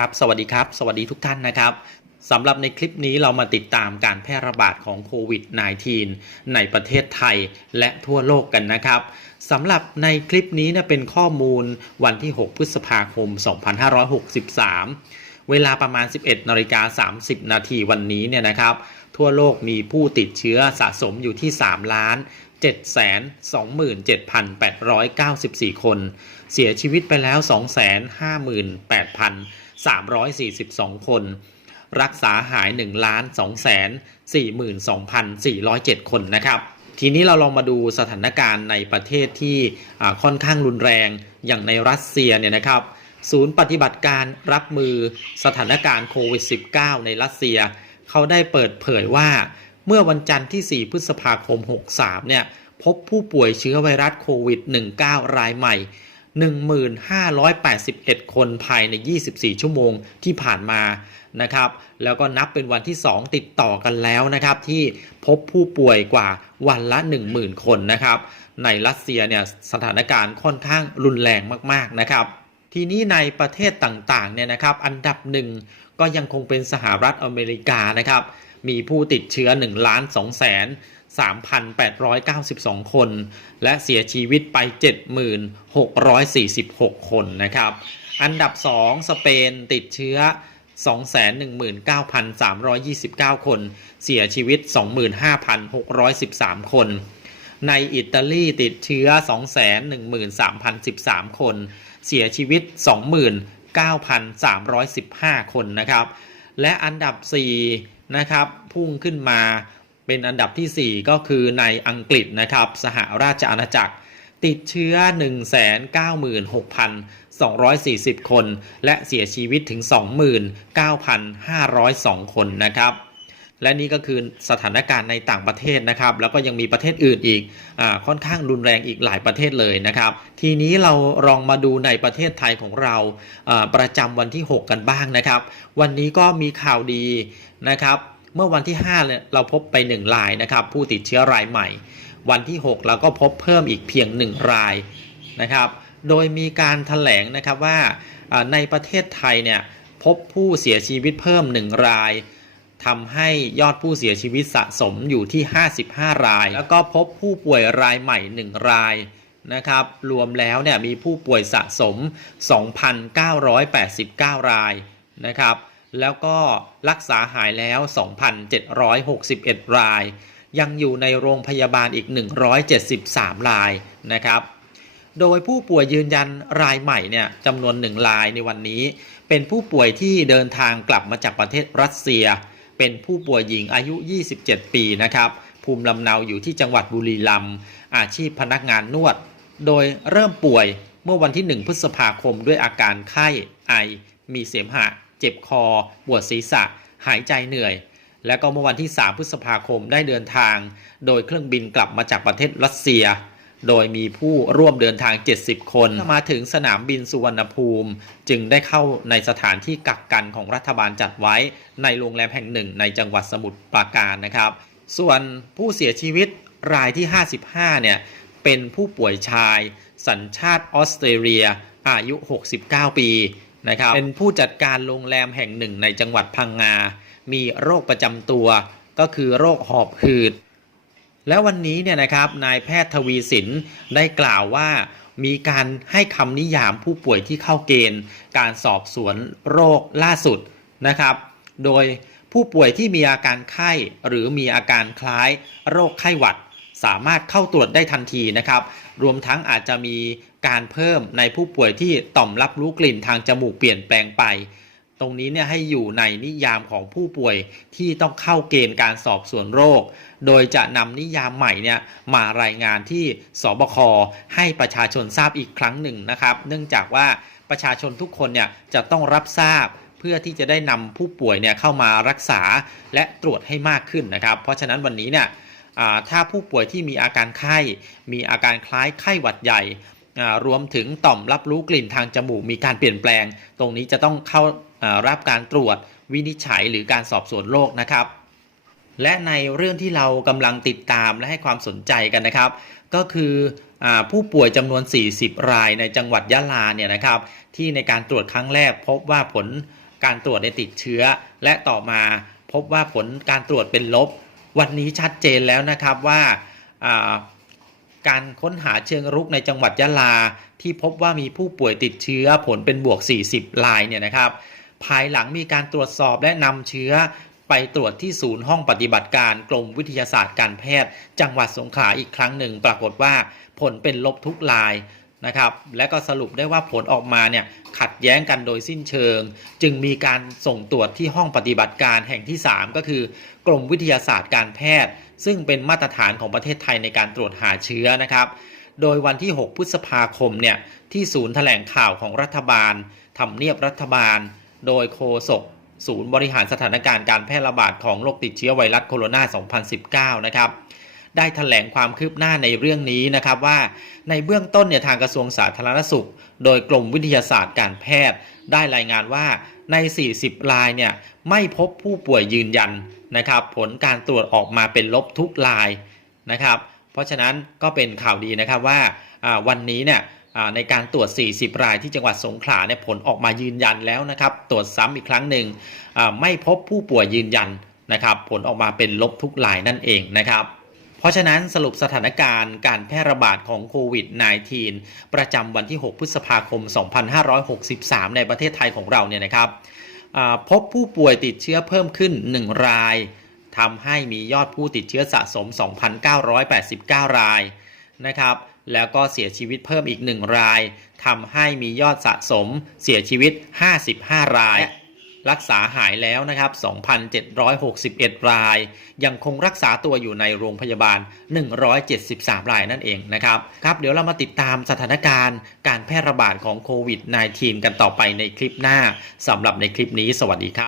ครับสวัสดีครับ สวัสดีทุกท่านนะครับสำหรับในคลิปนี้เรามาติดตามการแพร่ระบาดของโควิด -19 ในประเทศไทยและทั่วโลกกันนะครับสำหรับในคลิปนี้เนะเป็นข้อมูลวันที่ 6 พฤษภาคม 2563 เวลาประมาณ 11นาฬิกา30 นาทีวันนี้เนี่ยนะครับ ทั่วโลกมีผู้ติดเชื้อสะสมอยู่ที่ 3 ล้าน 727,894 คน เสียชีวิตไปแล้ว 258,342 คน รักษาหาย1ล้าน242,407 คนนะครับ ทีนี้เราลองมาดูสถานการณ์ในประเทศที่ค่อนข้างรุนแรงอย่างในรัสเซียเนี่ยนะครับ ศูนย์ปฏิบัติการรับมือสถานการณ์โควิด -19 ในรัสเซีย เขาได้เปิดเผยว่าเมื่อวันจันทร์ที่ 4 พฤษภาคม 63 เนี่ย พบผู้ป่วยเชื้อไวรัสโควิด -19 รายใหม่ 1,581 คนภายใน 24 ชั่วโมงที่ผ่านมานะครับ แล้วก็นับเป็นวันที่ 2 ติดต่อกันแล้วนะครับ ที่พบผู้ป่วยกว่าวันละ 10,000 คนนะครับ ในรัสเซียเนี่ยสถานการณ์ค่อนข้างรุนแรงมากๆนะครับ ทีนี้ในประเทศต่างๆเนี่ยนะครับ อันดับหนึ่งก็ยังคงเป็นสหรัฐอเมริกานะครับ มีผู้ติดเชื้อ1ล้าน2แสน3,892 คน และเสียชีวิตไป 7,646 คนนะครับ อันดับ 2 สเปนติดเชื้อ 219,329 คน เสียชีวิต 25,613 คน ในอิตาลีติดเชื้อ 213,013 คน เสียชีวิต 29,315 คนนะครับ และอันดับ 4 นะครับพุ่งขึ้นมาเป็นอันดับที่ 4 ก็คือในอังกฤษนะครับสหราชอาณาจักร ติดเชื้อ 196,240 คน และเสียชีวิตถึง 29,502 คนนะครับ และนี่ก็คือสถานการณ์ในต่างประเทศนะครับ แล้วก็ยังมีประเทศอื่นอีกอค่อนข้างรุนแรงอีกหลายประเทศเลยนะครับ ทีนี้เราลองมาดูในประเทศไทยของเราประจำวันที่ 6 กันบ้างนะครับ วันนี้ก็มีข่าวดีนะครับ เมื่อวันที่5เนี่ยเราพบไป 1 รายนะครับ ผู้ติดเชื้อรายใหม่ วันที่ 6 เราก็พบเพิ่มอีกเพียง 1 รายนะครับ โดยมีการถแถลงนะครับว่าอ่าในประเทศไทยเนี่ยพบผู้เสียชีวิตเพิ่ม 1 ราย ทำให้ยอดผู้เสียชีวิตสะสมอยู่ที่ 55 ราย แล้วก็พบผู้ป่วยรายใหม่ 1 รายนะครับรวมแล้วเนี่ยมีผู้ป่วยสะสม 2,989 รายนะครับแล้วก็รักษาหายแล้ว 2,761 ราย ยังอยู่ในโรงพยาบาลอีก 173 รายนะครับโดยผู้ป่วยยืนยันรายใหม่เนี่ยจำนวนหนึ่งรายในวันนี้ เป็นผู้ป่วยที่เดินทางกลับมาจากประเทศรัสเซีย เป็นผู้ป่วยหญิงอายุ 27 ปีนะครับ ภูมิลำเนาอยู่ที่จังหวัดบุรีรัมย์อาชีพพนักงานนวด โดยเริ่มป่วยเมื่อวันที่ 1 พฤษภาคมด้วยอาการไข้ไอ มีเสมหะ เจ็บคอ ปวดศีรษะ หายใจเหนื่อย และก็เมื่อวันที่ 3 พฤษภาคมได้เดินทาง โดยเครื่องบินกลับมาจากประเทศรัสเซีย โดยมีผู้ร่วมเดินทาง 70 คน มาถึงสนามบินสุวรรณภูมิ จึงได้เข้าในสถานที่กักกันของรัฐบาลจัดไว้ ในโรงแรมแห่งหนึ่งในจังหวัดสมุทรปราการนะครับ ส่วนผู้เสียชีวิตรายที่ 55 เนี่ย เป็นผู้ป่วยชาย สัญชาติออสเตรเลีย อายุ 69 ปีนะครับ เป็นผู้จัดการโรงแรมแห่งหนึ่งในจังหวัดพังงา มีโรคประจำตัว ก็คือโรคหอบหืด แล้ววันนี้เนี่ยนะครับนายแพทย์ทวีสินได้กล่าวว่ามีการให้คำนิยามผู้ป่วยที่เข้าเกณฑ์ การสอบสวนโรคล่าสุดนะครับ โดยผู้ป่วยที่มีอาการไข้หรือมีอาการคล้ายโรคไข้หวัด สามารถเข้าตรวจได้ทันทีนะครับ รวมทั้งอาจจะมีการเพิ่มในผู้ป่วยที่ต่อมรับรู้กลิ่นทางจมูกเปลี่ยนแปลงไป ตรงนี้เนี่ยให้อยู่ในนิยามของผู้ป่วยที่ต้องเข้าเกณฑ์การสอบสวนโรค โดยจะนำนิยามใหม่เนี่ยมารายงานที่สบคให้ประชาชนทราบอีกครั้งหนึ่งนะครับ เนื่องจากว่าประชาชนทุกคนเนี่ยจะต้องรับทราบเพื่อที่จะได้นำผู้ป่วยเนี่ยเข้ามารักษาและตรวจให้มากขึ้นนะครับ เพราะฉะนั้นวันนี้เนี่ยถ้าผู้ป่วยที่มีอาการไข้ มีอาการคล้ายไข้หวัดใหญ่รวมถึงต่อมรับรู้กลิ่นทางจมูกมีการเปลี่ยนแปลง ตรงนี้จะต้องเข้า รับการตรวจวินิจฉัยหรือการสอบสวนโรคนะครับ และในเรื่องที่เรากำลังติดตามและให้ความสนใจกันนะครับ ก็คืออผู้ป่วยจำนวน 40 รายในจังหวัดยะลาเนี่ยนะครับ ที่ในการตรวจครั้งแรกพบว่าผลการตรวจในติดเชื้อ และต่อมาพบว่าผลการตรวจเป็นลบ วันนี้ชัดเจนแล้วนะครับว่าอ่าการค้นหาเชิงรุกในจังหวัดยะลา ที่พบว่ามีผู้ป่วยติดเชื้อผลเป็นบวก 40รายเนี่ยนะครับ ภายหลังมีการตรวจสอบและนำเชื้อไปตรวจที่ศูนย์ห้องปฏิบัติการกรมวิทยาศาสตร์การแพทย์ จังหวัดสงขลาอีกครั้งหนึ่ง ปรากฏว่าผลเป็นลบทุกรายนะครับ และก็สรุปได้ว่าผลออกมาเนี่ยขัดแย้งกันโดยสิ้นเชิง จึงมีการส่งตรวจที่ห้องปฏิบัติการแห่งที่ 3 ก็คือกรมวิทยาศาสตร์การแพทย์ ซึ่งเป็นมาตรฐานของประเทศไทยในการตรวจหาเชื้อนะครับ โดยวันที่ 6 พฤษภาคมเนี่ยที่ศูนย์แถลงข่าวของรัฐบาลทำเนียบรัฐบาล โดยโฆษกศูนย์บริหารสถานการณ์การแพร่ระบาดของโรคติดเชื้อไวรัสโคโรนา 2019 นะครับ ได้แถลงความคืบหน้าในเรื่องนี้นะครับว่า ในเบื้องต้นเนี่ยทางกระทรวงสาธารณสุข โดยกรมวิทยาศาสตร์การแพทย์ ได้รายงานว่าใน 40 รายเนี่ยไม่พบผู้ป่วยยืนยันนะครับ ผลการตรวจออกมาเป็นลบทุกรายนะครับ เพราะฉะนั้นก็เป็นข่าวดีนะครับว่าวันนี้เนี่ย ในการตรวจ 40 รายที่จังหวัดสงขลาเนี่ยผลออกมายืนยันแล้วนะครับ ตรวจซ้ำอีกครั้งหนึ่งไม่พบผู้ป่วยยืนยันนะครับ ผลออกมาเป็นลบทุกรายนั่นเองนะครับเพราะฉะนั้นสรุปสถานการณ์การแพร่ระบาดของโควิด -19 ประจำวันที่ 6 พฤษภาคม 2563 ในประเทศไทยของเราเนี่ยนะครับพบผู้ป่วยติดเชื้อเพิ่มขึ้น 1 รายทำให้มียอดผู้ติดเชื้อสะสม 2,989 รายนะครับ แล้วก็เสียชีวิตเพิ่มอีก 1 รายทำให้มียอดสะสมเสียชีวิต 55 ราย รักษาหายแล้วนะครับ 2,761 ราย ยังคงรักษาตัวอยู่ในโรงพยาบาล 173 รายนั่นเองนะครับ ครับเดี๋ยวเรามาติดตามสถานการณ์การแพร่ระบาดของโควิด -19 กันต่อไปในคลิปหน้าสำหรับในคลิปนี้สวัสดีครับ